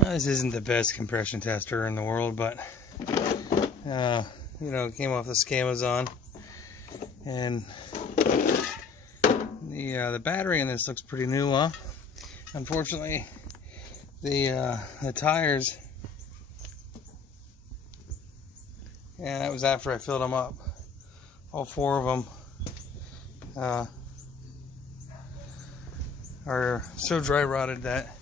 This isn't the best compression tester in the world, but you know, it came off the Scamazon, and the battery in this looks pretty new. Unfortunately, the tires, and that was after I filled them up. All four of them are so dry rotted that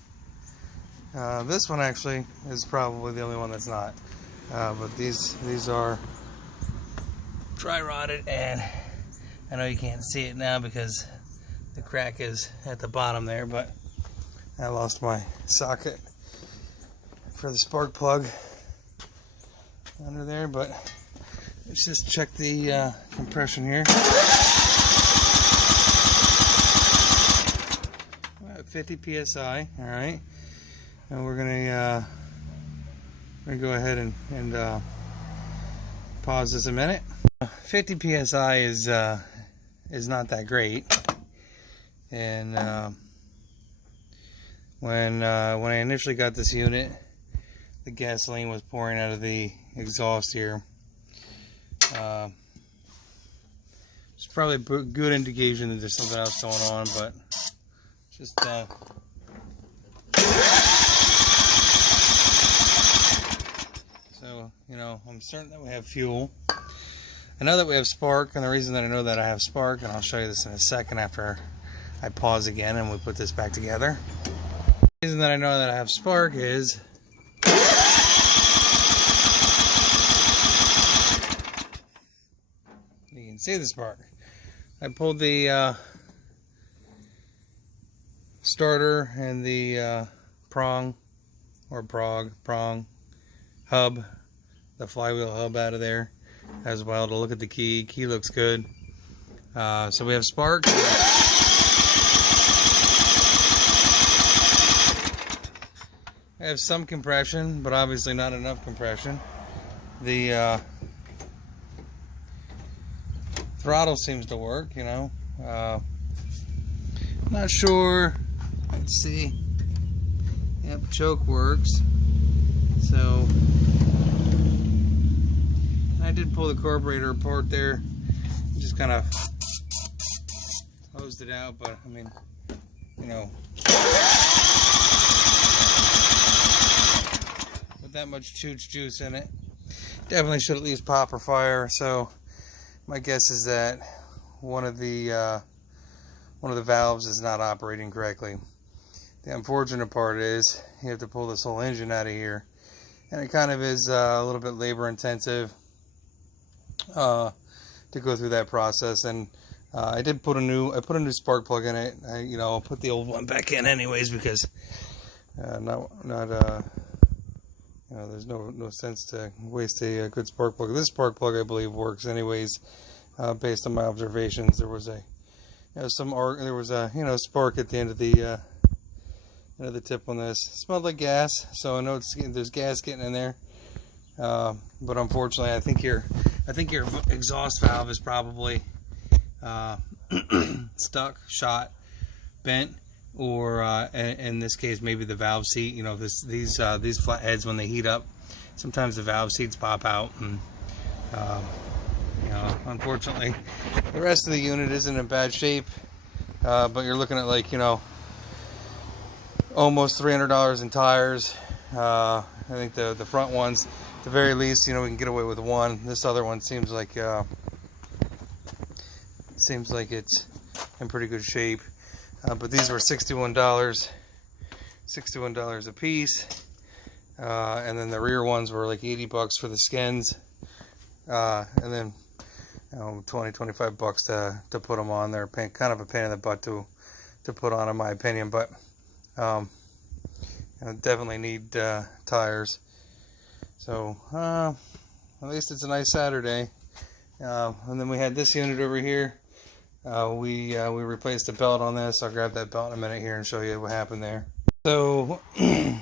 this one actually is probably the only one that's not. But these are dry rotted, and I know you can't see it now because the crack is at the bottom there, but I lost my socket for the spark plug under there. But let's just check the compression here. 50 psi. All right, and we're gonna go ahead and pause this a minute. 50 psi is not that great, and when I initially got this unit, the gasoline was pouring out of the exhaust here. It's probably a good indication that there's something else going on, but just so you know, I'm certain that we have fuel. I know that we have spark, and the reason that I know that I have spark, and I'll show you this in a second after I pause again and we put this back together. The reason that I know that I have spark is you can see the spark. I pulled the starter and the prong hub, the flywheel hub, out of there as well to look at the key. Key looks good. So we have spark. I have some compression, but obviously not enough compression. The throttle seems to work, you know. I'm not sure. Let's see. Yep, choke works. So I did pull the carburetor apart there. Just kind of hosed it out, but I mean, you know, with that much chooch juice in it, definitely should at least pop or fire. So my guess is that one of the valves is not operating correctly. The unfortunate part is you have to pull this whole engine out of here, and it kind of is a little bit labor intensive to go through that process. And I put a new spark plug in it. I'll put the old one back in anyways, because there's no sense to waste a good spark plug. This spark plug, I believe, works anyways, based on my observations. There was a spark at the end of the tip on this. It smelled like gas, so I know there's gas getting in there. But unfortunately, I think your exhaust valve is probably stuck, shot, bent, or in this case, maybe the valve seat. You know, these flatheads, when they heat up, sometimes the valve seats pop out, and unfortunately, the rest of the unit isn't in bad shape. But you're looking at, like, almost $300 in tires. I think the front ones, at the very least, we can get away with one. This other one seems like it's in pretty good shape. But these were $61 a piece. And then the rear ones were like $80 for the skins. And then $20-25 to put them on. They're kind of a pain in the butt to put on, in my opinion, but definitely need tires. So at least it's a nice Saturday. And then we had this unit over here. We replaced the belt on this. I'll grab that belt in a minute here and show you what happened there. So it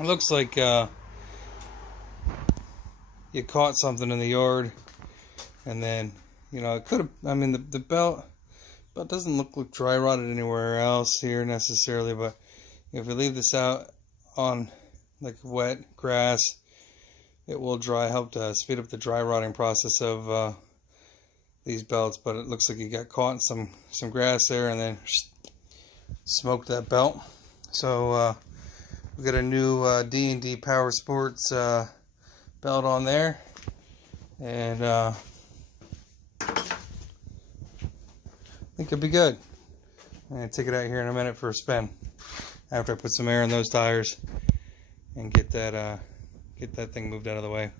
looks like you caught something in the yard, and then it could have. I mean, the belt doesn't look dry rotted anywhere else here necessarily, but if we leave this out on like wet grass, it will help to speed up the dry rotting process of these belts. But it looks like he got caught in some grass there and then smoked that belt. So we got a new D&D Power Sports belt on there, and I think it'll be good. I'm gonna take it out here in a minute for a spin after I put some air in those tires and get that thing moved out of the way.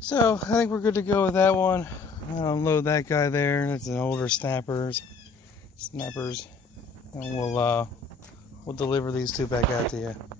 So I think we're good to go with that one. I'll unload that guy there. That's an older snappers, and we'll deliver these two back out to you.